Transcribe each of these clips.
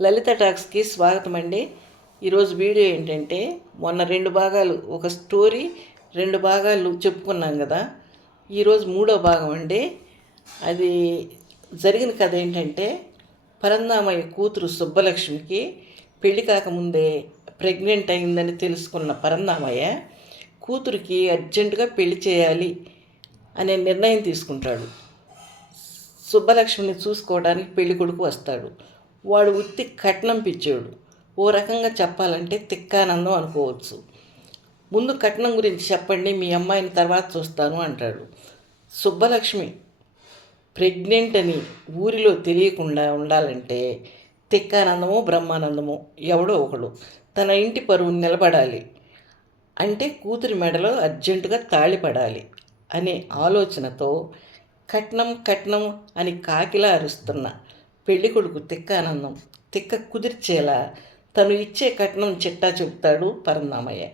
లలిత టాక్స్కి స్వాగతం అండి. ఈరోజు వీడియో ఏంటంటే, మొన్న 2 భాగాలు ఒక స్టోరీ 2 భాగాలు చెప్పుకున్నాం కదా. ఈరోజు 3వ భాగం అండి. అది జరిగిన కథ ఏంటంటే, పరంధామయ్య కూతురు సుబ్బలక్ష్మికి పెళ్లి కాకముందే ప్రెగ్నెంట్ అయిందని తెలుసుకున్న పరంధామయ్య కూతురికి అర్జెంటుగా పెళ్లి చేయాలి అనే నిర్ణయం తీసుకుంటాడు. సుబ్బలక్ష్మిని చూసుకోవడానికి పెళ్లి కొడుకు వస్తాడు. వాడు ఉత్తి కట్నం పిచ్చాడు. ఓ రకంగా చెప్పాలంటే తిక్కానందం అనుకోవచ్చు. ముందు కట్నం గురించి చెప్పండి, మీ అమ్మాయిని తర్వాత చూస్తాను అంటాడు. సుబ్బలక్ష్మి ప్రెగ్నెంట్ అని ఊరిలో తెలియకుండా ఉండాలంటే తిక్కానందమో బ్రహ్మానందమో ఎవడో ఒకడు తన ఇంటి పరువు నిలబడాలి అంటే కూతురి మెడలో అర్జెంటుగా తాళి పడాలి అనే ఆలోచనతో కట్నం కట్నం అని కాకిలా అరుస్తున్న పెళ్ళికొడుకు తిక్కానందం తిక్క కుదిర్చేలా తను ఇచ్చే కట్నం చిట్టా చెబుతాడు పరంధామయ్య.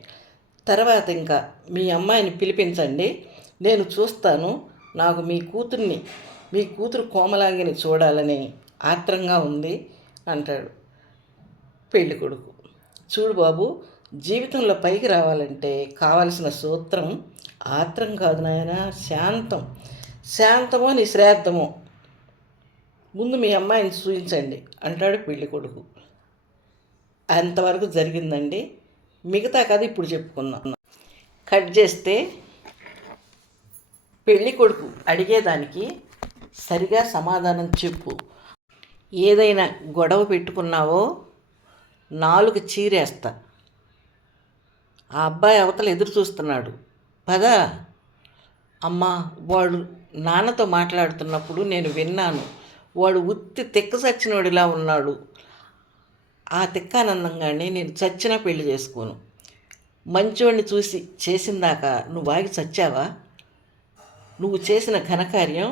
తర్వాత ఇంకా మీ అమ్మాయిని పిలిపించండి, నేను చూస్తాను, నాకు మీ కూతురు కోమలాంగిని చూడాలని ఆత్రంగా ఉంది అంటాడు పెళ్ళికొడుకు. చూడు బాబు, జీవితంలో పైకి రావాలంటే కావలసిన సూత్రం ఆత్రం కాదు నాయన, శాంతం. శాంతమో నిశ్రాద్ధమో. ముందు మీ అమ్మాయిని చూపించండి అంటాడు పెళ్లి కొడుకు. అంతవరకు జరిగిందండి. మిగతా కథ ఇప్పుడు చెప్పుకుందాం. కట్ చేస్తే పెళ్లి కొడుకు అడిగేదానికి సరిగా సమాధానం చెప్పు. ఏదైనా గొడవ పెట్టుకున్నావో 4 చీరేస్తా. ఆ అబ్బాయి అవతల ఎదురు చూస్తున్నాడు. పద. అమ్మా, వాడు నాన్నతో మాట్లాడుతున్నప్పుడు నేను విన్నాను. వాడు ఉత్తి తిక్క చచ్చినోడిలా ఉన్నాడు. ఆ తిక్కానందంగానే నేను చచ్చినా పెళ్లి చేసుకోను. మంచోడిని చూసి చేసిందాక నువ్వు ఆగి చచ్చావా? నువ్వు చేసిన ఘనకార్యం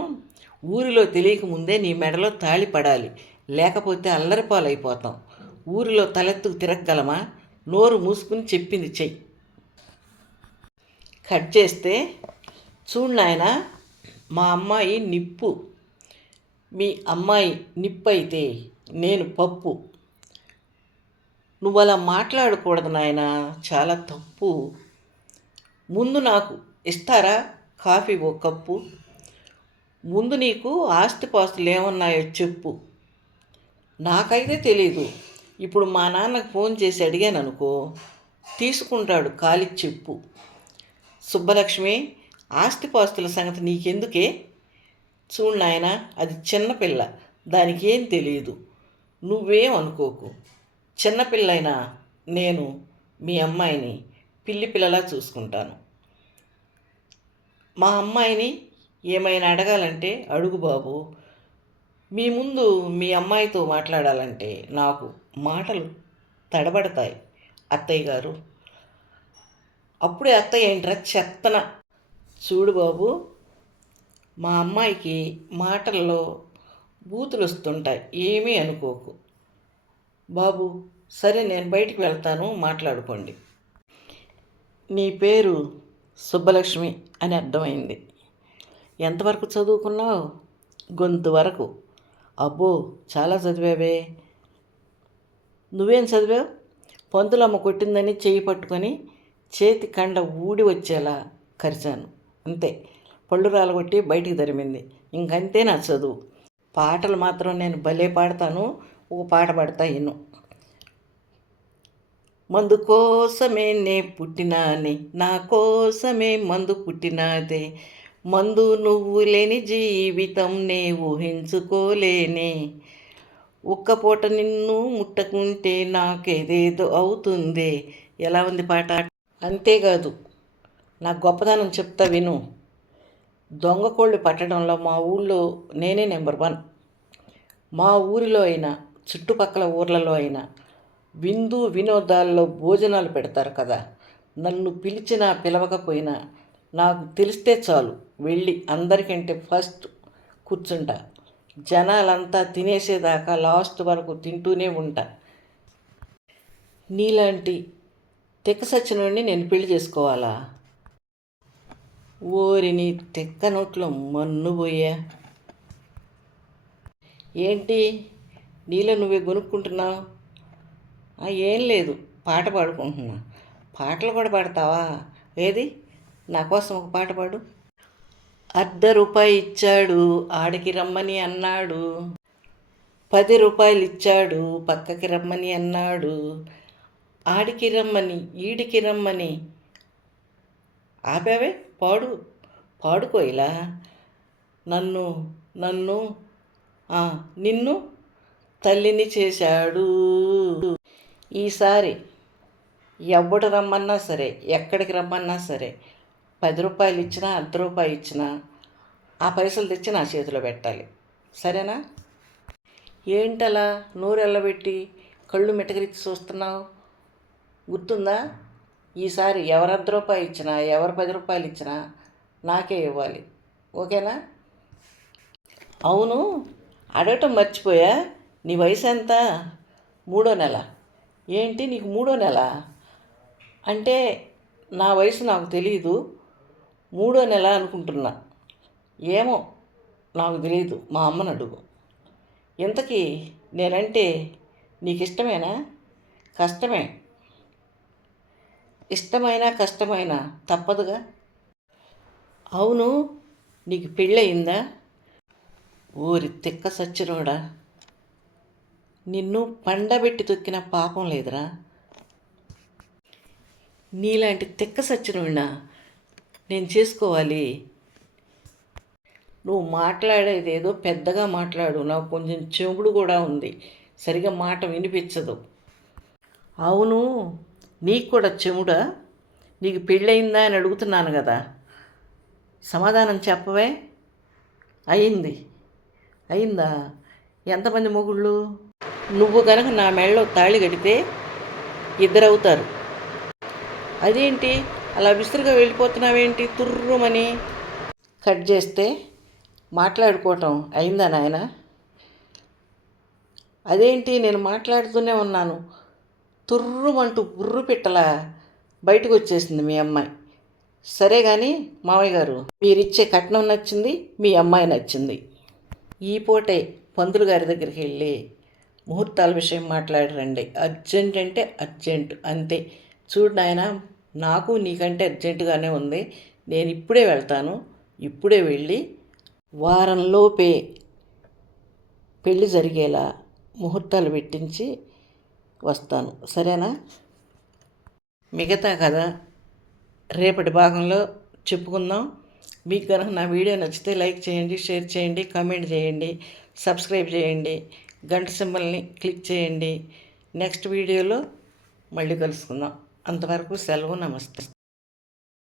ఊరిలో తెలియకముందే నీ మెడలో తాళి పడాలి, లేకపోతే అల్లరిపాలైపోతాం. ఊరిలో తలెత్తుకు తిరగగలమా? నోరు మూసుకుని చెప్పింది చెయ్యి. కట్ చేస్తే, చూడు నాయనా, మా అమ్మాయి నిప్పు, మీ అమ్మాయి నిప్పు అయితే నేను పప్పు. నువ్వు అలా మాట్లాడకూడదు నాయనా, చాలా తప్పు. ముందు నాకు ఇస్తారా కాఫీ ఓ కప్పు? ముందు నీకు ఆస్తిపాస్తులు ఏమన్నాయో చెప్పు. నాకైతే తెలీదు. ఇప్పుడు మా నాన్నకు ఫోన్ చేసి అడిగాను అనుకో, తీసుకుంటాడు కాలి చెప్పు. సుబ్బలక్ష్మి, ఆస్తిపాస్తుల సంగతి నీకెందుకే? చూడు నాయన, అది చిన్నపిల్ల, దానికి ఏం తెలియదు. నువ్వేం అనుకోకు. చిన్నపిల్లైనా నేను మీ అమ్మాయిని పిల్లి పిల్లలా చూసుకుంటాను. మా అమ్మాయిని ఏమైనా అడగాలంటే అడుగు బాబు. మీ ముందు మీ అమ్మాయితో మాట్లాడాలంటే నాకు మాటలు తడబడతాయి అత్తయ్య గారు. అప్పుడే అత్తయ్య ఏంట్రా చెత్తన. చూడు బాబు, మా అమ్మాయికి మాటల్లో బూతులు వస్తుంటాయి, ఏమీ అనుకోకు బాబు. సరే, నేను బయటికి వెళ్తాను, మాట్లాడుకోండి. నీ పేరు సుబ్బలక్ష్మి అని అర్థమైంది. ఎంతవరకు చదువుకున్నావు? గొంతు వరకు. అబ్బో, చాలా చదివావే. నువ్వేం చదివావు? పంతులమ్మ కొట్టిందని చేయి పట్టుకొని చేతి కండ ఊడి వచ్చేలా కరిచాను, అంతే. పళ్ళు రాలగొట్టి బయటికి తరిమింది, ఇంకంతే నా చదువు. పాటలు మాత్రం నేను భలే పాడతాను. ఒక పాట పాడతా ఇను. మందు కోసమే నే పుట్టినానే, నా కోసమే మందు పుట్టినాదే. మందు నువ్వు లేని జీవితం నే ఊహించుకోలేనే. ఒక్కపూట నిన్ను ముట్టకుంటే నాకేదేదో అవుతుంది. ఎలా ఉంది పాట? అంతేకాదు, నా గొప్పదనం చెప్తా విను. దొంగ కోళ్ళు పట్టడంలో మా ఊళ్ళో నేనే నెంబర్ 1. మా ఊరిలో అయినా చుట్టుపక్కల ఊర్లలో అయినా విందు వినోదాల్లో భోజనాలు పెడతారు కదా. నన్ను పిలిచినా పిలవకపోయినా నాకు తెలిస్తే చాలు, వెళ్ళి అందరికంటే ఫస్ట్ కూర్చుంటా. జనాలంతా తినేసేదాకా లాస్ట్ వరకు తింటూనే ఉంటా. నీలాంటి తెక్క సచ్చినోడిని నేను పెళ్లి చేసుకోవాలా? ఓరిని తెక్క నోట్లో మన్నుబోయా. ఏంటి నీలో నువ్వే గొనుక్కుంటున్నావు? ఏం లేదు, పాట పాడుకుంటున్నా. పాటలు కూడా పాడతావా? ఏది నా కోసం ఒక పాట పాడు. ₹1 ఇచ్చాడు ఆడికి రమ్మని అన్నాడు, ₹10 ఇచ్చాడు పక్కకి రమ్మని అన్నాడు, ఆడికి రమ్మని ఈడికి రమ్మని. ఆపావే, పాడు, పాడుకో ఇలా. నన్ను నన్ను నిన్ను తల్లిని చేశాడు. ఈసారి ఎవడు రమ్మన్నా సరే, ఎక్కడికి రమ్మన్నా సరే, ₹10 ఇచ్చినా ₹1 ఇచ్చినా ఆ పైసలు తెచ్చి నా చేతిలో పెట్టాలి. సరేనా? ఏంటలా నోరెళ్ళబెట్టి కళ్ళు మిటకరించి చూస్తున్నావు? గుర్తుందా? ఈసారి ఎవరు ₹1 ఇచ్చినా, ఎవరు ₹10 ఇచ్చినా నాకే ఇవ్వాలి. ఓకేనా? అవును, అడగటం మర్చిపోయా. నీ వయసు ఎంత? 3వ నెల. ఏంటి నీకు 3వ నెల? అంటే నా వయసు నాకు తెలీదు. 3వ నెల అనుకుంటున్నా. ఏమో, నాకు తెలియదు, మా అమ్మని అడుగు. ఇంతకీ నేనంటే నీకు ఇష్టమేనా? కష్టమే. ఇష్టమైనా కష్టమైనా తప్పదుగా. అవును, నీకు పెళ్ళయిందా? ఊరి తిక్క సచ్చినోడా, నిన్ను పండబెట్టి తొక్కిన పాపం లేదురా. నీలాంటి తిక్క సచ్చినోడినా నేను చేసుకోవాలి? నువ్వు మాట్లాడేదేదో పెద్దగా మాట్లాడు, నాకు కొంచెం చెవుడు కూడా ఉంది, సరిగా మాట వినిపించదు. అవును, నీకు కూడా చెవుడా? నీకు పెళ్ళయిందా అని అడుగుతున్నాను కదా, సమాధానం చెప్పవే. అయిందా? ఎంతమంది మొగుళ్ళు? నువ్వు గనక నా మెడలో తాళి కడితే 2 అవుతారు. అదేంటి అలా విసురుగా వెళ్ళిపోతున్నావేంటి తుర్రుమని? కట్ చేస్తే మాట్లాడుకోవటం అయిందా నాయన? అదేంటి నేను మాట్లాడుతూనే ఉన్నాను, తుర్రుమంటూ బుర్రు పిట్టలా బయటకు వచ్చేసింది మీ అమ్మాయి. సరే కానీ మావయ్య గారు, మీరిచ్చే కట్నం నచ్చింది, మీ అమ్మాయి నచ్చింది. ఈ పూటే పంతులు గారి దగ్గరికి వెళ్ళి ముహూర్తాల విషయం మాట్లాడరండి. అర్జెంట్ అంటే అర్జెంట్ అంతే. చూడు నాయన, నాకు నీకంటే అర్జెంటుగానే ఉంది. నేను ఇప్పుడే వెళ్తాను. ఇప్పుడే వెళ్ళి వారంలోపే పెళ్ళి జరిగేలా ముహూర్తాలు పెట్టించి వస్తాను. సరేనా? మిగతా కథ రేపటి భాగంలో చెప్పుకుందాం. మీకు కనుక నా వీడియో నచ్చితే లైక్ చేయండి, షేర్ చేయండి, కామెంట్ చేయండి, సబ్స్క్రైబ్ చేయండి, గంట సింబల్ని క్లిక్ చేయండి. నెక్స్ట్ వీడియోలో మళ్ళీ కలుసుకుందాం. అంతవరకు సెలవు. నమస్తే.